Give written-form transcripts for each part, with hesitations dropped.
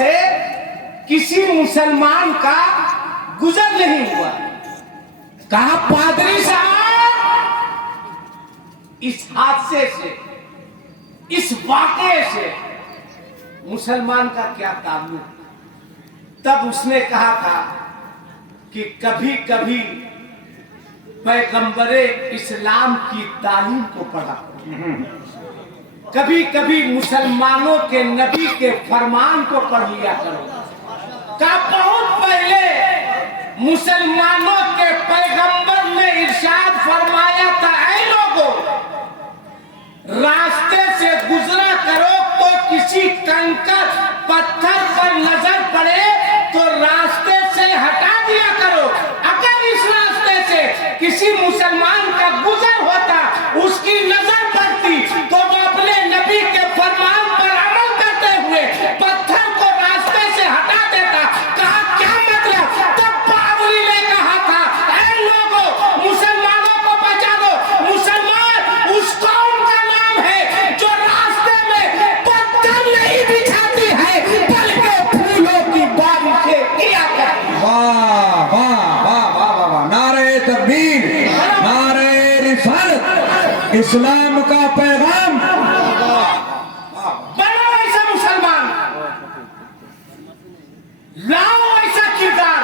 से किसी मुसलमान का गुजर नहीं हुआ। कहा पादरी साहब, इस हादसे से, इस वाक़े से मुसलमान का क्या ताल्लुक? तब उसने कहा था कि कभी कभी पैगंबरे इस्लाम की तालीम को पढ़ा, कभी कभी मुसलमानों के नबी के फरमान को पढ़ लिया करो। का बहुत पहले मुसलमानों के पैगंबर ने इरशाद फरमाया था, ऐ लोगों, रास्ते से गुजरा करो तो किसी कंकर पत्थर पर नजर पड़े तो रास्ते से हटा दिया करो। अगर इस रास्ते से किसी मुसलमान का गुजर होता, उसकी नजर पड़ती, तो वो अपने नबी के फरमान पर अमल करते हुए पत्थर को रास्ते से हटा देता। कहा क्या मतलब? तब पादरी ने कहा था, ऐ लोगों, मुसलमानों को बचा दो। मुसलमान उस कौम का नाम है जो रास्ते में पत्थर नहीं बिछाती है, बल्कि फूलों की बारिशें किया करती है। वाह वाह वाह वाह वाह वाह, नारे तकबीर, नारे रिसालत, इस्लाम का पैगाम। बनो ऐसा मुसलमान, लाओ ऐसा किरदार।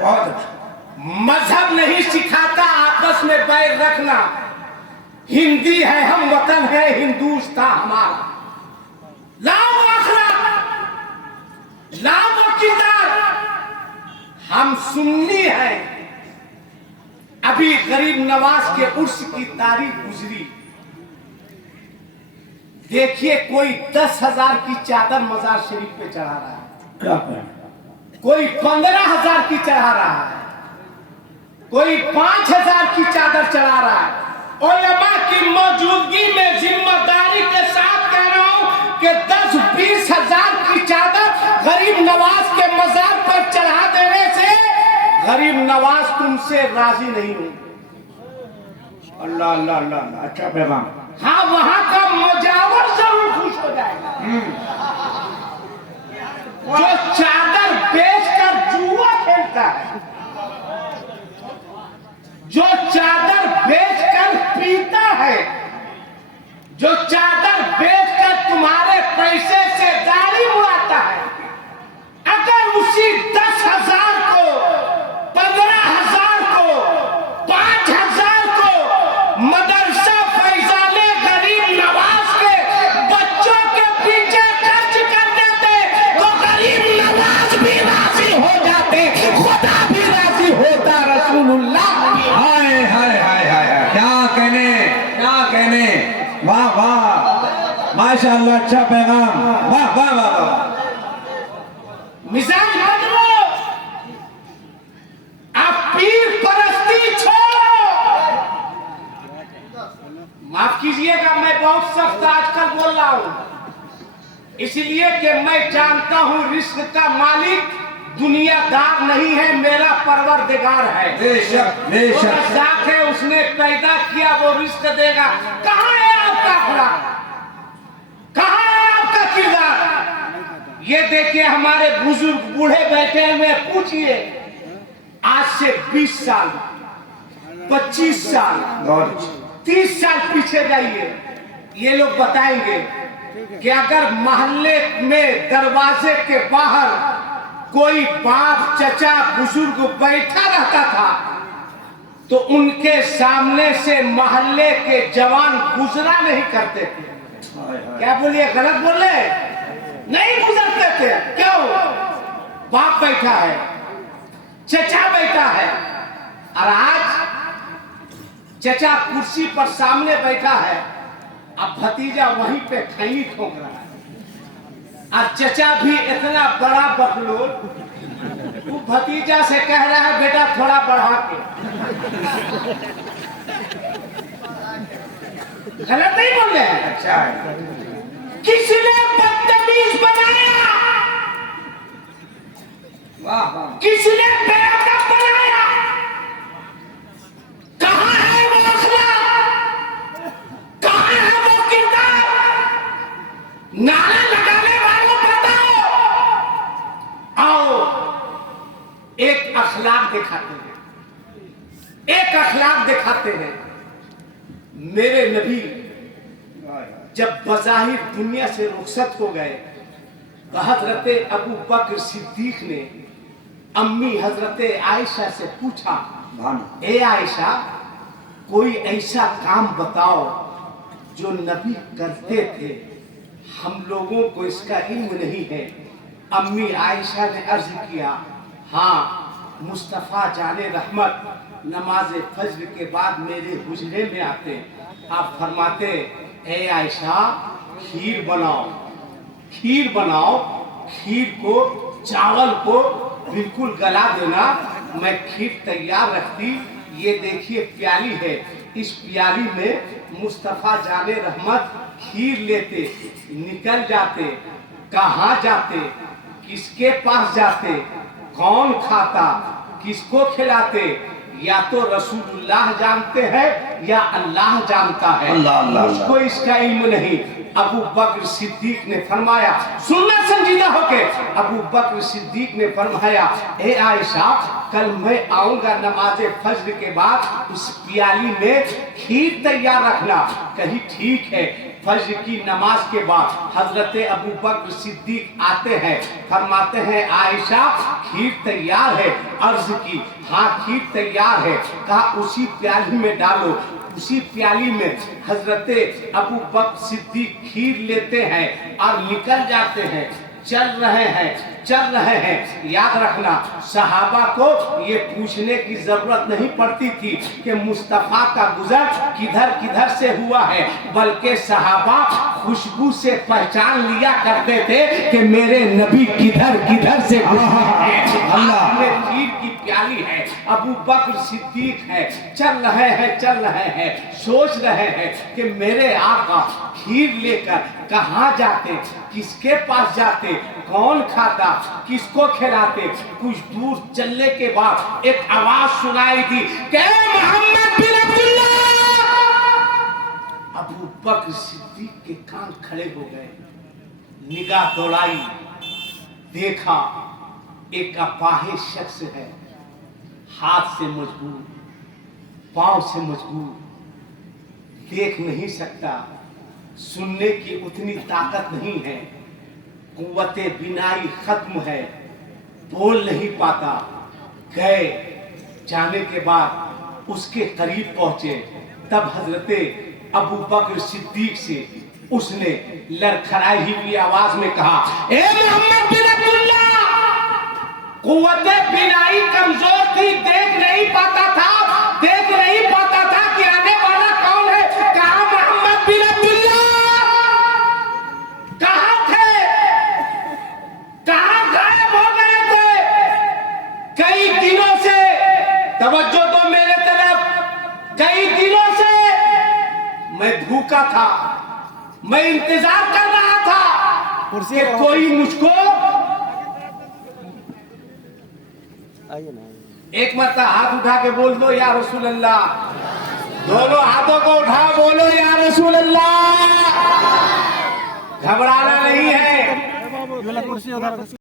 बहुत अच्छा। मजहब नहीं सिखाता आपस में बैर रखना। हिंदी है हम, वतन है हिंदुस्तान हमारा। लाओ अखलाक, लाओ किरदार। हम सुन्नी हैं। अभी गरीब नवाज के उर्स की तारीख गुजरी, देखिए कोई 10,000 की चादर मजार शरीफ पे चढ़ा रहा है, क्या करें? कोई 15,000 की चढ़ा रहा है, कोई 5,000 की चादर चढ़ा रहा है। उलमा की मौजूदगी में जिम्मेदारी के साथ कह रहा हूं कि 10-20 हजार की चादर गरीब नवाज के मजार पर चढ़ा देने से गरीब नवाज तुमसे राजी नहीं हो। अल्लाह अल्लाह अल्लाह अल्लाह, अच्छा पैगाम। हाँ, वहां का मुजावर जरूर खुश हो जाएगा। जो चादर बेचकर जुआ खेलता है, जो चादर बेचकर पीता है, जो चादर बेचकर तुम्हारे पैसे से दाढ़ी उड़ाता है, अगर उसी 10,000 को, 15,000 को, 5,000 को मदरसा फैजाले गरीब नवाज के बच्चों के पीछे खर्च कर देते तो गरीब नवाज भी राजी हो जाते, खुदा भी राजी होता। रसूलुल्लाह, हाय हाय हाय हाय हाय, क्या कहने, क्या कहने। वाह वाह, माशाअल्लाह, अच्छा पैगाम। वाह वाह वाह वाह। मिजाज बदलो, आप पीर परस्ती छोड़ो। माफ कीजिएगा, मैं बहुत सख्त आजकल बोल रहा हूं, इसलिए कि मैं जानता हूं रिस्क का मालिक दुनियादार नहीं है, मेरा परवरदिगार है। बेशक बेशक। वो रज़ाक है, उसने पैदा किया, वो रिस्क देगा। कहां है आपका अखलाक? कहां है आपका किरदार? ये देखिए, हमारे बुजुर्ग बूढ़े बैठे हुए, पूछिए आज से 20 साल, 25 साल, 30 साल पीछे जाइए, ये लोग बताएंगे कि अगर मोहल्ले में दरवाजे के बाहर कोई बाप, चचा, बुजुर्ग बैठा रहता था तो उनके सामने से मोहल्ले के जवान गुजरा नहीं करते थे। क्या बोलिए, गलत बोले? नहीं गुजरते थे। क्यों? बाप बैठा है, चचा बैठा है, और आज चचा कुर्सी पर सामने बैठा है, अब भतीजा वहीं पे खैनी ठोक रहा है, और चचा भी इतना बड़ा बकलोल, वो भतीजा से कह रहा है बेटा थोड़ा बढ़ा के। गलत नहीं बोल रहे हैं? अच्छा है। किसने बदतमीज बनाया? वाह वाह। किसने बेअदब बनाया? कहां है वो अखलाक? कहां है वो किरदार? नारे लगाने वालों बताओ, दिखाते हैं, एक अखलाक दिखाते हैं। मेरे नबी जब बज़ाहिर दुनिया से रुखसत हो गए तो हजरत अबू बकर सिद्दीक ने अम्मी हजरत आयशा से पूछा, ए आयशा, कोई ऐसा काम बताओ जो नबी करते थे, हम लोगों को इसका इल्म नहीं है। अम्मी आयशा ने अर्ज किया, हाँ, मुस्तफ़ा जाने रहमत नमाज फज्र के बाद मेरे हुजरे में आते, आप फरमाते, ए आयशा, खीर बनाओ, खीर बनाओ, खीर को, चावल को बिल्कुल गला देना, मैं खीर तैयार रखती। ये देखिए प्याली है, इस प्याली में मुस्तफ़ा जाने रहमत खीर लेते, निकल जाते, कहाँ जाते, किसके पास जाते, कौन खाता, किसको खिलाते, या तो रसूलुल्लाह जानते हैं या अल्लाह जानता है, मुझको इसका इल्म नहीं। अबू बकर सिद्दीक ने फरमाया, सुनना संजीदा होके, अबू बकर सिद्दीक ने फरमाया, ए आयशा, कल मैं आऊंगा नमाज फज्र के बाद, उस प्याली में खीर तैयार रखना। कही ठीक है। फज्र की नमाज के बाद हजरत अबू बकर सिद्दीक आते हैं, फरमाते हैं, आयशा, खीर तैयार है। अर्ज की, हाँ खीर तैयार है। कहा उसी प्याली में डालो। उसी प्याली में हजरत अबू बकर सिद्दीक खीर लेते हैं और निकल जाते हैं, चल रहे हैं, चल रहे हैं। याद रखना, सहाबा को ये पूछने की जरूरत नहीं पड़ती थी कि मुस्तफा का गुजर किधर किधर से हुआ है, बल्कि सहाबा खुशबू से पहचान लिया करते थे कि मेरे नबी किधर किधर से गुजरे हैं। हाथ में खीर की प्याली है, अबू बकर सिद्दीक है, चल रहे हैं, चल रहे हैं, सोच रहे हैं कि मेरे आका खीर लेकर कहाँ जाते, किसके पास जाते, कौन खाता, किसको खिलाते। कुछ दूर चलने के बाद एक आवाज सुनाई दी कि मोहम्मद बिन अब्दुल्लाह। अबू बकर सिद्दीक के कान खड़े हो गए, निगाह दौड़ाई, देखा एक अपाहिज शख्स है, हाथ से मजबूत, पांव से मजबूत, देख नहीं सकता, सुनने की उतनी ताकत नहीं है, कुव्वते बिनाई खत्म है, बोल नहीं पाता। गए, जाने के बाद उसके करीब पहुंचे, तब हजरते अबू बकर सिद्दीक से उसने लड़खड़ाई हुई आवाज में कहा, ए मोहम्मद बिन अब्दुल्लाह, कुव्वते बिनाई कमजोर थी, देख नहीं पाता था, देख नहीं पाता था कि आने वाला कौन है। कहा मोहम्मद बिन अब्दुल्लाह, कहां थे, कहां गायब हो गए थे। कई दिनों से, तवज्जो दो मेरे तरफ, कई दिनों से मैं भूखा था, मैं इंतजार कर रहा था कि कोई मुझको, एक मरतबा हाथ उठा के बोल दो या रसूल अल्लाह, दोनों हाथों को उठा बोलो या रसूल अल्लाह। घबराना नहीं है।